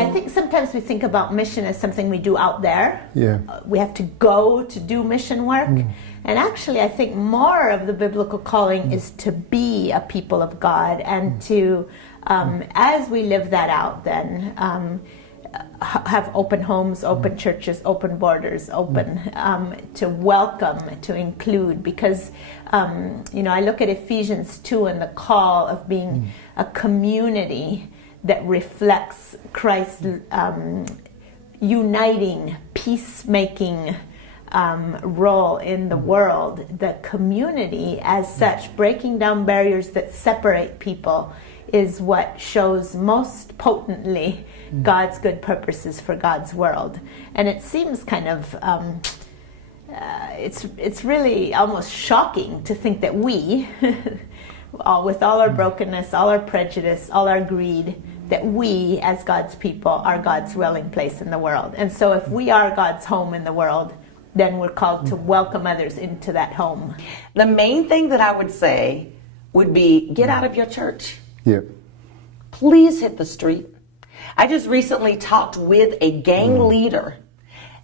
I think sometimes we think about mission as something we do out there. Yeah. We have to go to do mission work. And actually, I think more of the biblical calling is to be a people of God and to, as we live that out, then have open homes, open churches, open borders, open to welcome, to include. Because, I look at Ephesians 2 and the call of being a community that reflects Christ's uniting, peacemaking role in the world. The community as such, breaking down barriers that separate people, is what shows most potently God's good purposes for God's world. And it seems kind of, it's really almost shocking to think that we, with all our brokenness, all our prejudice, all our greed, that we as God's people are God's dwelling place in the world. And so if we are God's home in the world, then we're called to welcome others into that home. The main thing that I would say would be get out of your church. Yeah. Please hit the street. I just recently talked with a gang leader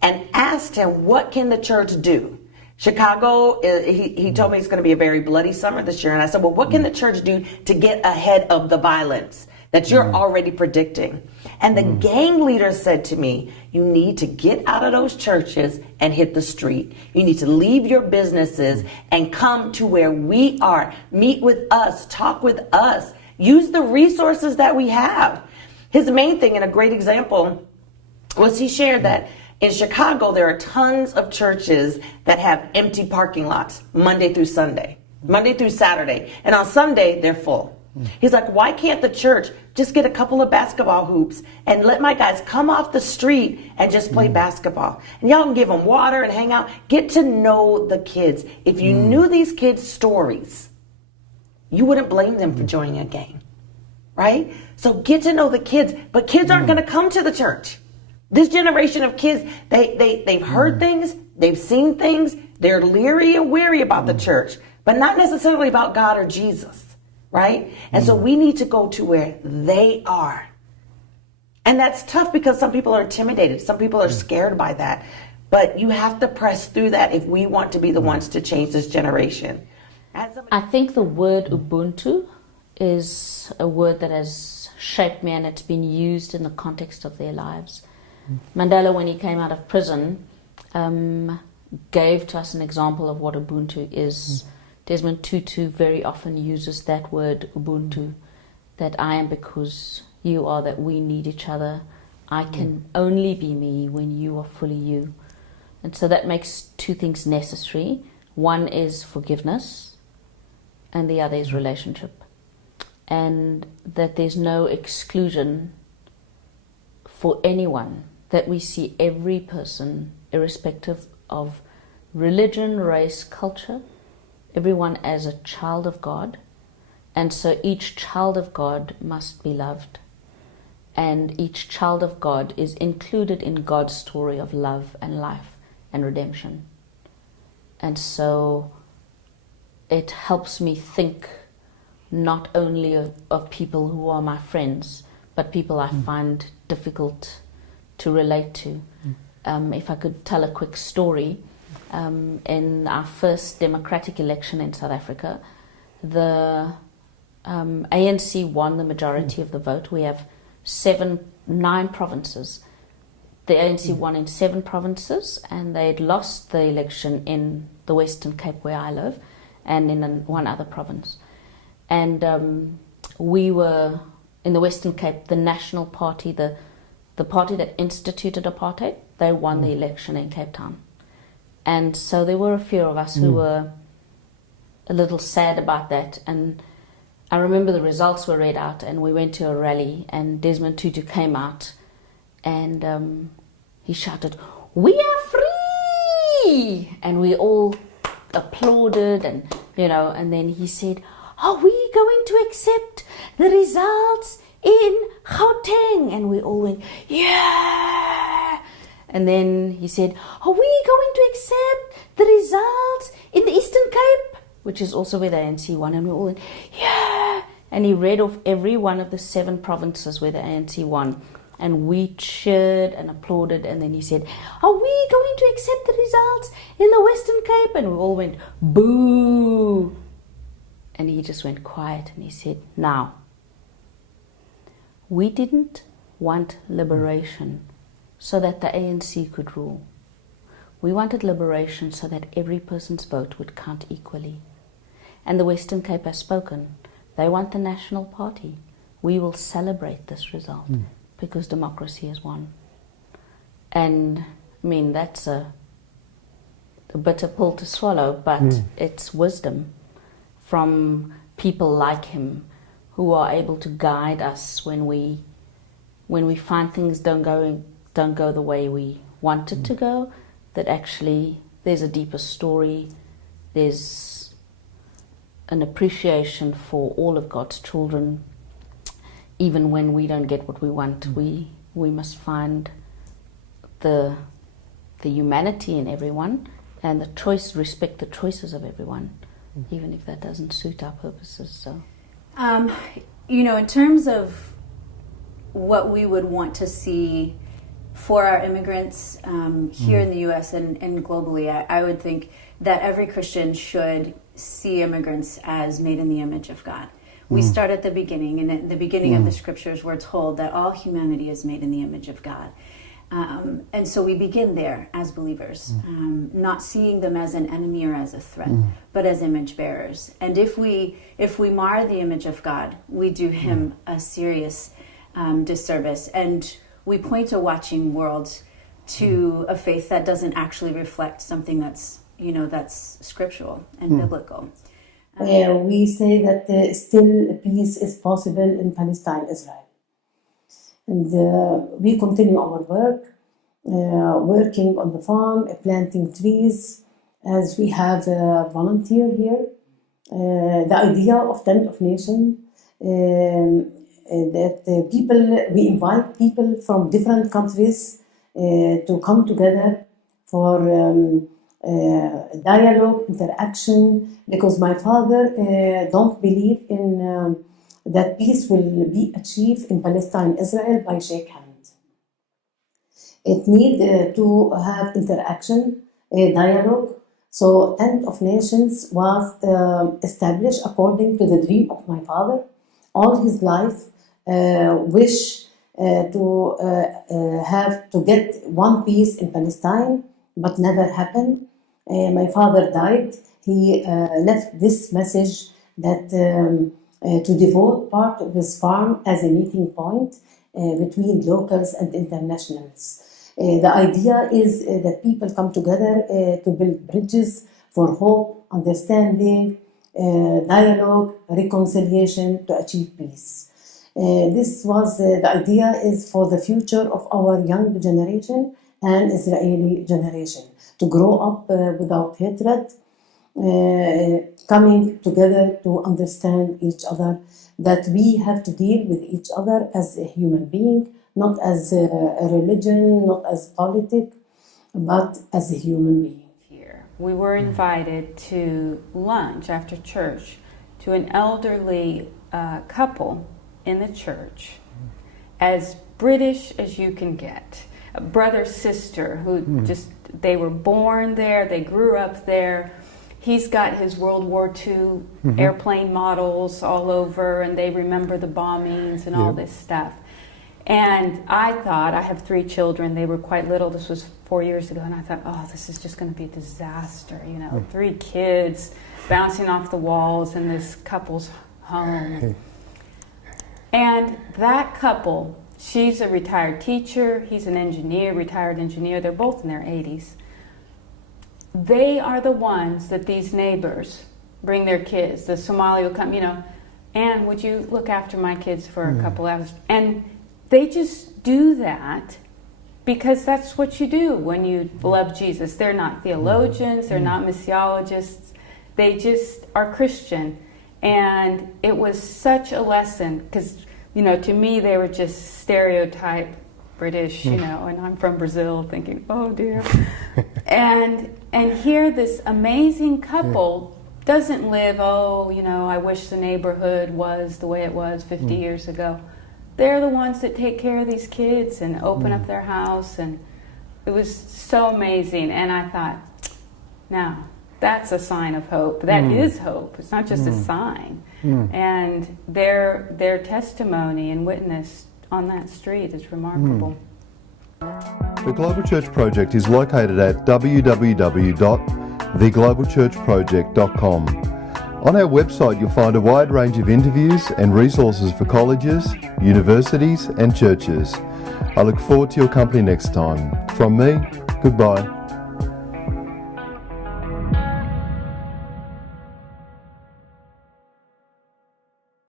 and asked him, what can the church do? Chicago, he told me it's going to be a very bloody summer this year. And I said, well, what can the church do to get ahead of the violence that you're already predicting? And the gang leader said to me, you need to get out of those churches and hit the street. You need to leave your businesses and come to where we are. Meet with us, talk with us, use the resources that we have. His main thing, and a great example, was he shared that in Chicago, there are tons of churches that have empty parking lots Monday through Sunday, Monday through Saturday. And on Sunday, they're full. He's like, why can't the church just get a couple of basketball hoops and let my guys come off the street and just play basketball? And y'all can give them water and hang out. Get to know the kids. If you knew these kids' stories, you wouldn't blame them for joining a gang, right? So get to know the kids. But kids aren't going to come to the church. This generation of kids, they've heard things, they've seen things, they're leery and weary about the church, but not necessarily about God or Jesus. Right? And so we need to go to where they are. And that's tough because some people are intimidated. Some people are scared by that. But you have to press through that if we want to be the ones to change this generation. I think the word Ubuntu is a word that has shaped me, and it's been used in the context of their lives. Mandela, when he came out of prison, gave to us an example of what Ubuntu is. Desmond Tutu very often uses that word Ubuntu, that I am because you are, that we need each other. I can only be me when you are fully you. And so that makes two things necessary. One is forgiveness, and the other is relationship. And that there's no exclusion for anyone, that we see every person, irrespective of religion, race, culture, everyone as a child of God. And so each child of God must be loved. And each child of God is included in God's story of love and life and redemption. And so it helps me think not only of people who are my friends, but people I find difficult to relate to. If I could tell a quick story, in our first democratic election in South Africa, the ANC won the majority of the vote. We have 9 provinces. The ANC won in 7 provinces, and they'd lost the election in the Western Cape where I live, and in one other province. And we were, in the Western Cape, the National Party, the party that instituted apartheid, they won the election in Cape Town. And so there were a few of us who were a little sad about that. And I remember the results were read out, and we went to a rally, and Desmond Tutu came out, and he shouted, "We are free!" And we all applauded, and and then he said, "Are we going to accept the results in Gauteng?" And we all went, "Yeah!" And then he said, "Are we going to accept the results in the Eastern Cape?" Which is also where the ANC won. And we all went, "Yeah!" And he read off every one of the 7 provinces where the ANC won. And we cheered and applauded, and then he said, "Are we going to accept the results in the Western Cape?" And we all went, "Boo!" And he just went quiet, and he said, "Now, we didn't want liberation so that the ANC could rule. We wanted liberation so that every person's vote would count equally. And the Western Cape has spoken. They want the National Party. We will celebrate this result because democracy has won." And I mean, that's a bitter pill to swallow, but it's wisdom from people like him who are able to guide us when we find things don't go the way we want it to go, that actually there's a deeper story, there's an appreciation for all of God's children. Even when we don't get what we want, we must find the humanity in everyone and respect the choices of everyone, even if that doesn't suit our purposes. So, in terms of what we would want to see for our immigrants here in the U.S. and globally, I would think that every Christian should see immigrants as made in the image of God. We start at the beginning, and at the beginning of the scriptures, we're told that all humanity is made in the image of God. And so we begin there as believers, not seeing them as an enemy or as a threat, but as image bearers. And if we mar the image of God, we do him a serious disservice, and we point a watching world to a faith that doesn't actually reflect something that's scriptural and biblical. We say that still peace is possible in Palestine, Israel. And we continue our work, working on the farm, planting trees, as we have a volunteer here. The idea of Tent of Nations, that we invite people from different countries to come together for dialogue, interaction, because my father don't believe in that peace will be achieved in Palestine, Israel by shake hands. It needs to have interaction, dialogue. So Tent of Nations was established according to the dream of my father. All his life wish to get one peace in Palestine, but never happened. My father died. He left this message that to devote part of his farm as a meeting point between locals and internationals. The idea is that people come together to build bridges for hope, understanding, dialogue, reconciliation to achieve peace. This was the idea is for the future of our young generation and Israeli generation to grow up without hatred, coming together to understand each other, that we have to deal with each other as a human being, not as a religion, not as politics, but as a human being. Here, we were invited to lunch after church to an elderly couple in the church, as British as you can get. A brother, sister, who they were born there, they grew up there. He's got his World War II airplane models all over, and they remember the bombings and all this stuff. And I thought, I have 3 children, they were quite little, this was 4 years ago, and I thought, oh, this is just going to be a disaster, 3 kids bouncing off the walls in this couple's home. And that couple, she's a retired teacher, he's an engineer, retired engineer, they're both in their 80s. They are the ones that these neighbors bring their kids. The Somali will come, Anne, would you look after my kids for a couple hours? And they just do that because that's what you do when you love Jesus. They're not theologians, they're not missiologists, they just are Christian. And it was such a lesson because, to me they were just stereotype British, and I'm from Brazil thinking, oh dear. And here this amazing couple doesn't live, I wish the neighborhood was the way it was 50 years ago. they're the ones that take care of these kids and open up their house, and it was so amazing. And I thought, now that's a sign of hope. That is hope. It's not just a sign. And their testimony and witness on that street is remarkable. The Global Church Project is located at www.theglobalchurchproject.com. On our website you'll find a wide range of interviews and resources for colleges, universities and churches. I look forward to your company next time. From me, goodbye.